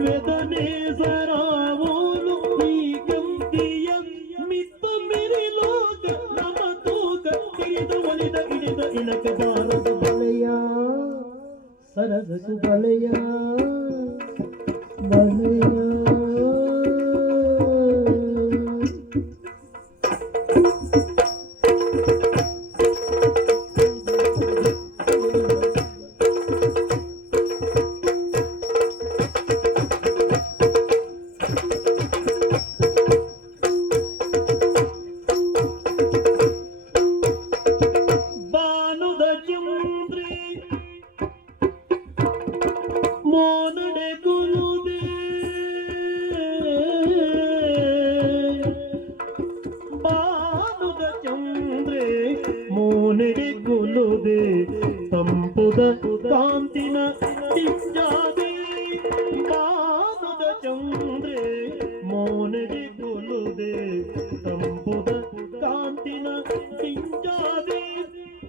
ವೆದನೆ ಸರಾವೋಲು ಈ ಕಂತಿಯ ಮಿತ್ತ ಮಿರಿ ಲೋಕ ನಮ ತೂಕ ತಿಳಿದು ಒಲಿದ ಹಿಡಿದ ಇಣಕ ಬಾರದ ಬಲೆಯ ಸರಸು ಬಲೆಯ ಬಲೆಯ ತಂಪುದ ಕಾಂತಿನ ಟಿಂಜಾದೆ ಬಾನುದ ಚಂದ್ರೆ ಮೋನೆಗೆ ಕೊಲುದೆ ತಂಪುದ ಕಾಂತಿನ ಟಿಂಜಾದೆ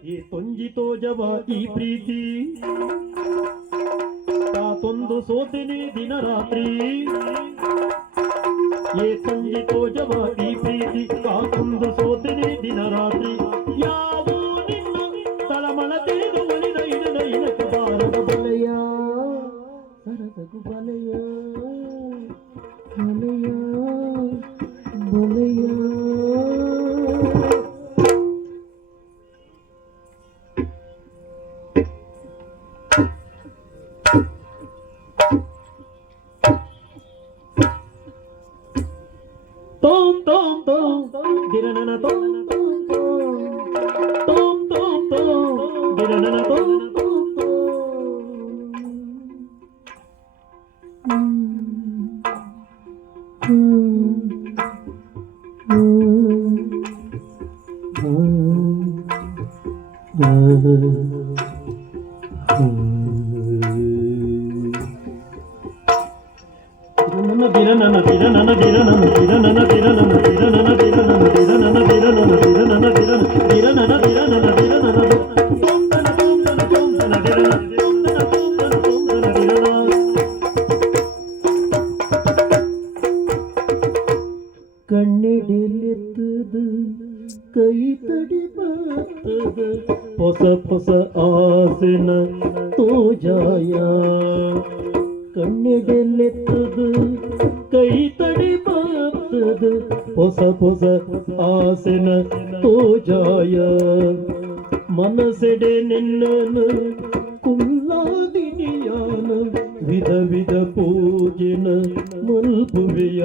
ಈ ತೊಂಜಿತೋ ಜವ ಈ ಪ್ರೀತಿ ತಾತೊಂದು ಸೋತೆನೆ ದಿನ ರಾತ್ರಿ ಏ ತೊಂಜಿತೋ ಜವ ಈ ಪ್ರೀತಿ ತಾತೊಂದು ಸೋತೆನೆ ದಿನ ರಾತ್ರಿ ಯಾವೋ ನಿನ್ನ ತಳಮಳ ತಿಳಿದು ಒಲಿದ ಇಡದ ಇಣಕ ಬಾರದ ಬಲೆಯ ಸರಸಗು ಬಲೆಯ ಬಲೆಯ ಬಲೆಯ tom tom tom diranana tom tom tom tom tom diranana tom tom ಕಣ್ಣಿಡಿಲೆತ್ತದು ಕೈ ತಡಿ ಬರ್ತದ ಹೊಸ ಹೊಸ ಆಸೆನ ತೋಜಾಯ ಕಣ್ಣಿಡಿಲೆತ್ತದು ಕೈ ತಡಿ ಬರ್ತದ ಹೊಸ ಹೊಸ ಆಸೆನ ತೋಜಾಯ ಮನಸೆಡೆ ನಿನ್ನನು ಕುಲ್ಲಾದಿನಿಯಾನ ವಿಧ ವಿಧ ಪೂಜೆನ ಮಲ್ಪುವೆಯ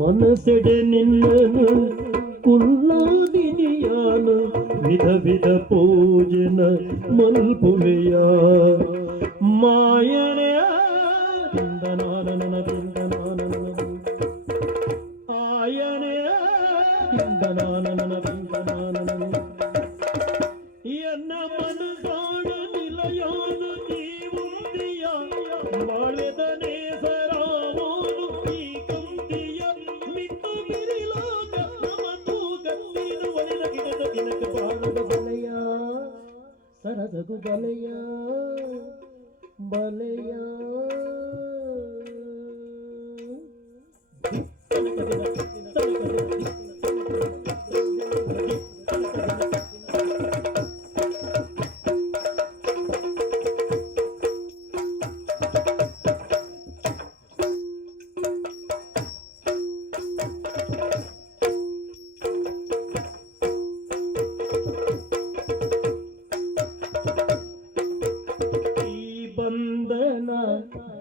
ಮನಸೆಡೆ ನಿನ್ನನು ಕುಲ್ಲಾದಿನಿಯಾನ ವಿಧ ವಿಧ ಪೂಜೆನ ಮಲ್ಪುವೆಯ ಮಾಯನೆ ಆಯನೆ ಎನ್ನ ಮನಸಾಣ ನಿಲಯಾನ ನೀವುಂದಿಯ ಬಾಳೆದನೆ ಸರಾವೋನು ಈ ಕಂತಿಯ ಮಿತ್ತ ಮಿರಿಲಾಗ ನಮ ತೂಗ ನೀನು ಒಲಿದ ಗಿಡದ ಗಿಡಕ ಬಾಳದ ಬಲೆಯ ಸರಸಗು ಬಲೆಯ ಬಲೆಯ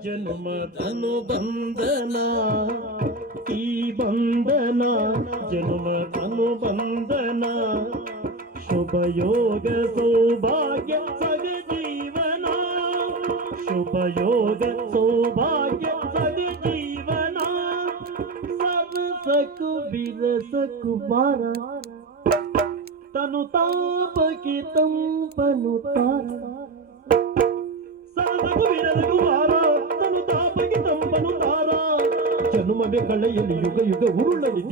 ಜನ್ಮ ಧನು ಬಂಧನ ಈ ಬಂಧನ ಜನ್ಮ ಧನು ಬಂಧನ ಶುಭ ಯೋಗ ಸೌಭಾಗ್ಯ ಸಗ ಜೀವನ ಶುಭ ಯೋಗ ಸೌಭಾಗ್ಯ ಸಗ ಜೀವನ ಸರಸಕು ಬಿರಸಕು ಬಾರ ತನು ತಾಪಕ್ಕೆ ತಂಪನು ತಾರ ಸರಸಕು ಬಿರಸಕು ಬಾರ ತಂಪನು ತಾರ ಜನುಮವೆ ಕಳೆಯಲಿ ಯುಗ ಯುಗ ಉರುಳಲಿ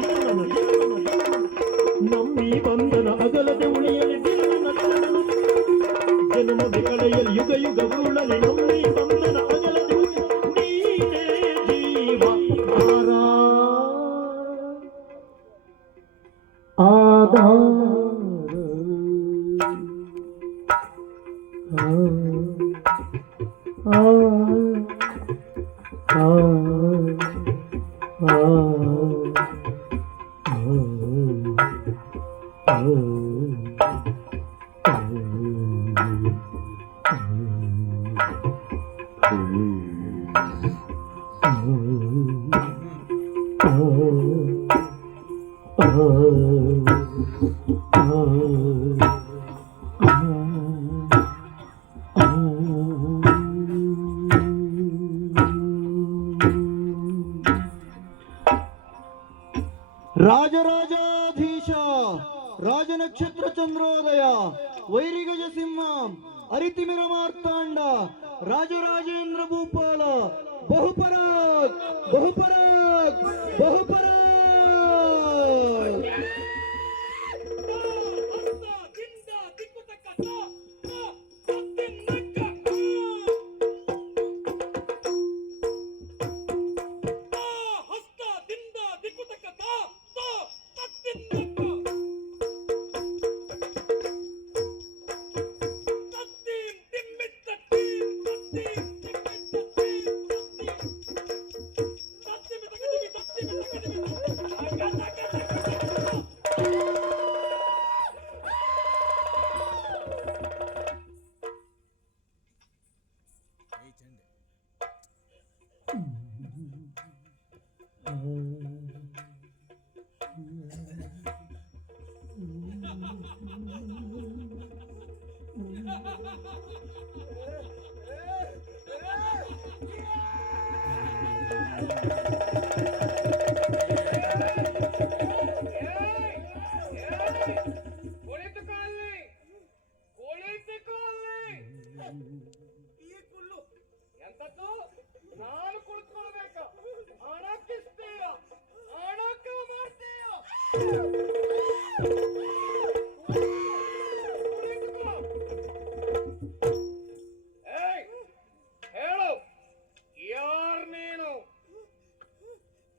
ನಮ್ಮಿ ಬಂಧನ ಅಗಲದೆ ಉಳಿಯಲಿ ಜನುಮವೆ ಕಳೆಯಲಿ ಯುಗ ಯುಗ ಉರುಳಲಿ ನಮ್ಮಿ ಬಂಧನ ಅಗಲದೆ ನೀ ಆ ಆ ರಾಜರಾಜಾಧೀಶ ರಾಜನಕ್ಷತ್ರ ಚಂದ್ರೋದಯ ವೈರಿಗಜ ಸಿಂಹ ಅರಿತಿಮಿರ ಮಾರ್ತಾಂಡ ರಾಜರಾಜೇಂದ್ರ ಭೂಪಾಲ ಬಹುಪರಾಕ್ ಬಹುಪರಾಕ್ ಬಹುಪರಾಕ್. ನಾನು ಕುಳಿತುಕೊಳ್ಬೇಕ ಹಣಕ್ಕಿಸ್ತೀಯ ಹಣಕ್ಕೆ ಮಾಡ್ತೀಯ ಹೇಳು ಯಾರ್ ನೀನು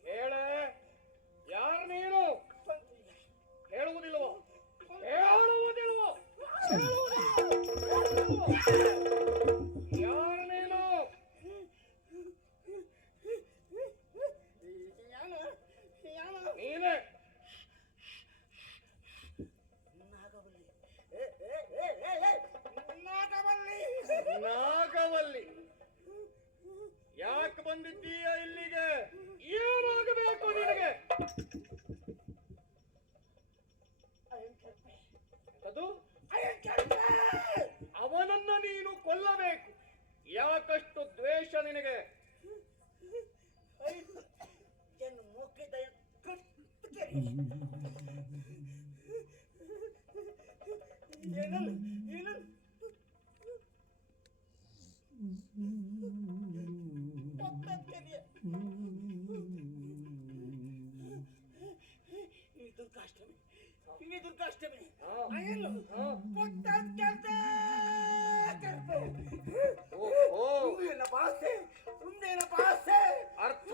ಹೇಳೆ ಯಾರ್ ನೀನು ಹೇಳುವುದಿಲ್ವೋ ಹೇಳುವುದಿಲ್ವೋ ಯಾರ್ ನೀನು ನೀನೆ ನಾಗವಲ್ಲಿ ಯಾಕೆ ಬಂದಿದ್ದೀಯ ಇಲ್ಲಿಗೆ ಏನಾಗಬೇಕು ನಿನಗೆ ಅದು ಅವನನ್ನ ನೀನು ಕೊಲ್ಲಬೇಕು ಯಾಕಷ್ಟು ದ್ವೇಷ ನಿನಗೆ ದುರ್ಗಾಷ್ಟಮಿ ಭಾಷೆ ಮುಂದೇನ ಭಾಷೆ